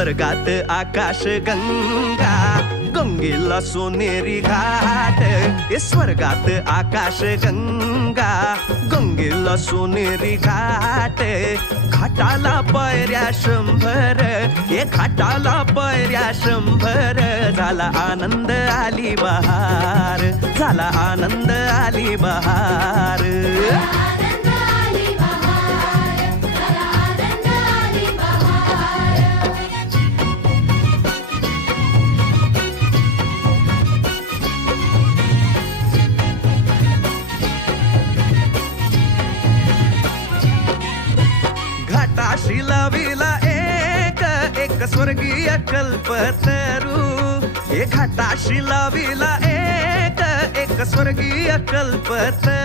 स्वर्गात आकाश गंगा, गंगेला सोनेरी घाट. स्वर्गात आकाश गंगा, गंगेला सोनेरी घाट. घाटाला पायऱ्या 100, घाटाला पायऱ्या 100. झाला आनंद आली बहार, झाला आनंद आली बहार. घाटाशी लाविला एक स्वर्गीय कल्पतरू. घाटाशी लाविला एक स्वर्गीय कल्पतरू.